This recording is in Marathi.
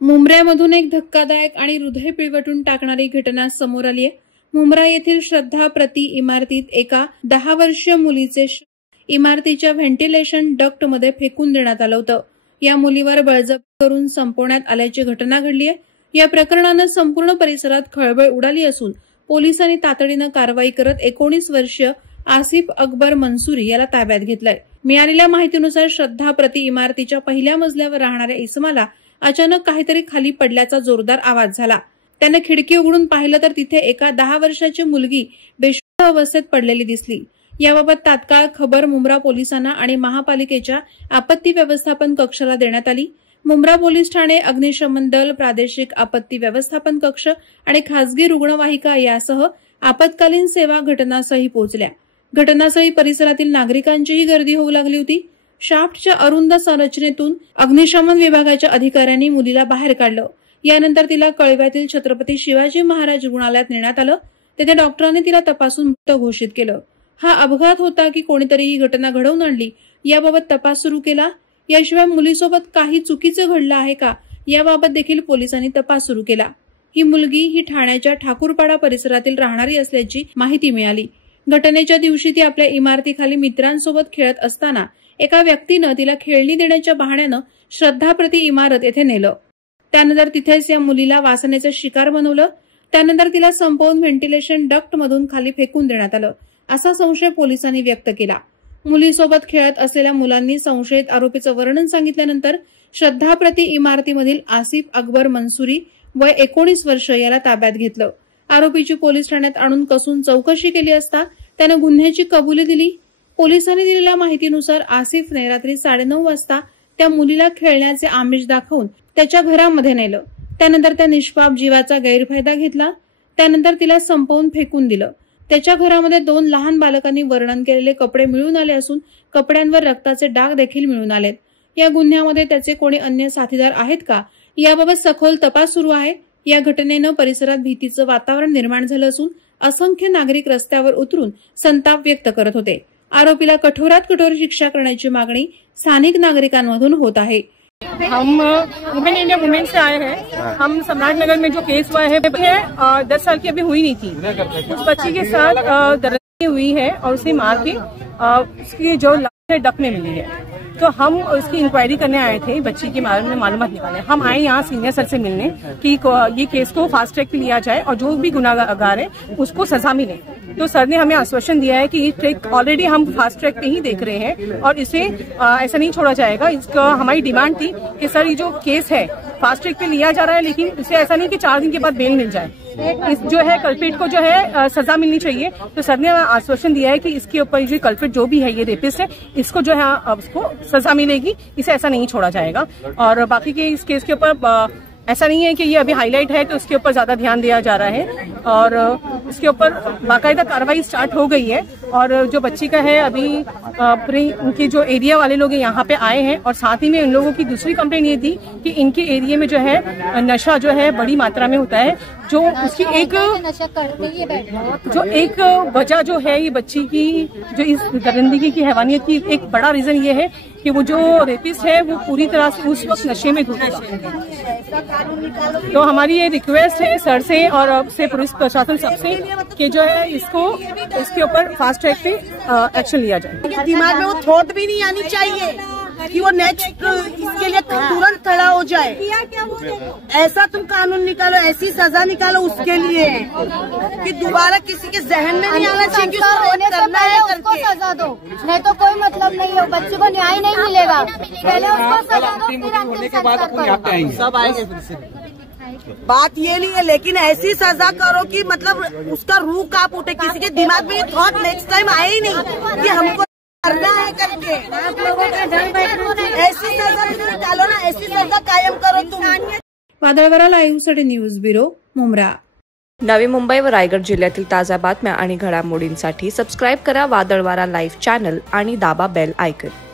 मुंब्र्यामधून एक धक्कादायक आणि हृदय पिळवटून टाकणारी घटना समोर आली आहे। मुंब्रा येथील श्रद्धा प्रति इमारतीत एका 10 वर्षीय मुलीचे इमारतीच्या व्हेंटिलेशन डक्टमध्ये फेकून देण्यात आलं होतं। या मुलीवर बळजबरी करून संपवण्यात आल्याची घटना घडली आहे। या प्रकरणाने संपूर्ण परिसरात खळबळ उडाली असून पोलिसांनी तातडीने कारवाई करत 19 वर्षीय आसिफ अकबर मंसुरी याला ताब्यात घेतलंय। मिळालेल्या माहितीनुसार श्रद्धा प्रति इमारतीच्या पहिल्या मजल्यावर राहणाऱ्या इसमाला अचानक काहीतरी खाली पडल्याचा जोरदार आवाज झाला। त्याने खिडकी उघडून पाहिलं तर तिथे एका 10 वर्षाची मुलगी बेशुद्ध अवस्थेत पडलेली दिसली। याबाबत तात्काळ खबर मुंब्रा पोलिसांना आणि महापालिकेच्या आपत्ती व्यवस्थापन कक्षाला देण्यात आली। मुंब्रा पोलीस ठाणे, अग्निशमन दल, प्रादेशिक आपत्ती व्यवस्थापन कक्ष आणि खासगी रुग्णवाहिका यासह आपत्कालीन सेवा घटनास्थळी पोहोचल्या। घटनास्थळी परिसरातील नागरिकांचीही गर्दी होऊ लागली होती। शाफ्टच्या अरुंद संरचनेतून अग्निशमन विभागाच्या अधिकाऱ्यांनी मुलीला बाहेर काढलं। यानंतर तिला कळव्यातील छत्रपती शिवाजी महाराज रुग्णालयात नेण्यात आलं। तेथे डॉक्टरांनी तिला तपासून मृत घोषित केलं। हा अपघात होता की कोणीतरी ही घटना घडवून आणली याबाबत तपास सुरू केला। याशिवाय मुलीसोबत काही चुकीचं घडलं आहे का याबाबत देखील पोलिसांनी तपास सुरू केला। ही मुलगी ही ठाण्याच्या ठाकूरपाडा परिसरातील राहणारी असल्याची माहिती मिळाली। घटनेच्या दिवशी ती आपल्या इमारतीखाली मित्रांसोबत खेळत असताना एका व्यक्तीनं तिला खेळणी देण्याच्या बहाण्यानं श्रद्धा प्रति इमारत येथे नेलं। त्यानंतर तिथेच या मुलीला वासनेचा शिकार बनवलं। त्यानंतर तिला संपवून व्हेंटिलेशन डक्ट मधून खाली फेकून देण्यात आलं असा संशय पोलिसांनी व्यक्त केला। मुलीसोबत खेळत असलेल्या मुलांनी संशयित आरोपीचं वर्णन सांगितल्यानंतर श्रद्धा प्रति इमारतीमधील आसिफ अकबर मंसुरी वय 19 वर्ष याला ताब्यात घेतलं। आरोपीची पोलीस ठाण्यात आणून कसून चौकशी केली असता त्याने गुन्ह्याची कबुली दिली। पोलिसांनी दिलेल्या माहितीनुसार आसिफने रात्री 9:30 वाजता त्या मुलीला खेळण्याचे आमिष दाखवून त्याच्या घरामध्ये नेलं। त्यानंतर त्या निष्पाप जीवाचा गैरफायदा घेतला। त्यानंतर तिला संपवून फेकून दिलं। त्याच्या घरामध्ये 2 लहान बालकांनी वर्णन केलेले कपडे मिळून आले असून कपड्यांवर रक्ताचे डाग देखील मिळून आलेत। या गुन्ह्यामध्ये त्याचे कोणी अन्य साथीदार आहेत का याबाबत सखोल तपास सुरू आहे। या घटनेनं परिसरात भीतीचं वातावरण निर्माण झालं असून असंख्य नागरिक रस्त्यावर उतरून संताप व्यक्त करत होते। आरोपीला कठोरात कठोर शिक्षा करण्याची मागणी स्थानिक नागरिकांमधून होत आहे। हम वुमेन इंडिया वुमेन से आए हैं। हम सम्राट नगर में जो केस हुआ है 10 साल की अभी हुई नहीं थी। उस बच्ची के साथ दरिंदगी हुई है और उसे मार के उसकी जो लाश है डक में मिली है। तो हम उसकी इंक्वायरी करने आए थे, बच्ची के बारे में मालूमात निकालने। हम आए यहाँ सीनियर सर से मिलने कि ये केस को फास्ट ट्रैक पे लिया जाए और जो भी गुनाहगार है उसको सजा मिले। तो सर ने हमें आश्वासन दिया है कि ये ट्रैक ऑलरेडी हम फास्ट ट्रैक पे ही देख रहे हैं और इसे ऐसा नहीं छोड़ा जाएगा। इसका हमारी डिमांड थी कि सर ये जो केस है फास्ट ट्रैक पे लिया जा रहा है, लेकिन इसे ऐसा नहीं कि 4 दिन के बाद बेल मिल जाए। इस जो है कल्प्रिट को जो है सजा मिलनी चाहिए। तो सर ने आश्वासन दिया है कि इसके ऊपर ये कल्प्रिट जो भी है, ये रेपिस्ट है, इसको जो है उसको सजा मिलेगी, इसे ऐसा नहीं छोड़ा जाएगा। और बाकी के इस केस के ऊपर ऐसा नहीं है कि ये अभी हाईलाइट है तो उसके ऊपर ज्यादा ध्यान दिया जा रहा है और इसके ऊपर बाकायदा कार्रवाई स्टार्ट हो गई है। और जो बच्ची का है अभी उनके जो एरिया वाले लोग यहाँ पे आए हैं और साथ ही में उन लोगों की दूसरी कंप्लेंट ये थी कि इनके एरिया में जो है नशा जो है बड़ी मात्रा में होता है। जो उसकी एक वजह जो है ये बच्ची की जो इस दरिंदगी की हैवानियत की एक बड़ा रीजन ये है कि वो जो रेपिस्ट है वो पूरी तरह से उस वक्त नशे में धुत था। तो हमारी ये रिक्वेस्ट है सर से और से पुलिस प्रशासन सबसे कि जो है इसके ऊपर फास्ट ट्रैक पे एक्शन लिया जाए। दिमाग में वो थॉट भी नहीं आनी चाहिए कि वो नेक्स्ट इसके लिए तुरंत खड़ा हो जाए। ऐसा तुम कानून निकालो, ऐसी सजा निकालो उसके लिए कि दोबारा किसी के जहन में नहीं आना चाहिए कि उसको करना है, उसको सजा दो, नहीं तो कोई मतलब नहीं है। बच्चे को न्याय नहीं मिलेगा। पहले उसको सजा दो, फिर अंतिम संस्कार करो। सब आएंगे फिर से। बात ये नहीं है, लेकिन ऐसी सजा करो कि मतलब उसका रूह कांप उठे, किसी के दिमाग में ये थॉट नेक्स्ट टाइम आए ही नहीं कि हमको करना है करके। ऐसी सजा निकालो ना, ऐसी सजा कायम करो तुम। वादळवारा लाईव्हसाठी न्यूज ब्युरो मुंब्रा। नवी मुंबई व रायगड जिल्ह्यातील ताज्या बातम्या आणि घडामोडींसाठी सबस्क्राईब करा वादळवारा लाईव्ह चॅनल आणि दाबा बेल आयकॉन।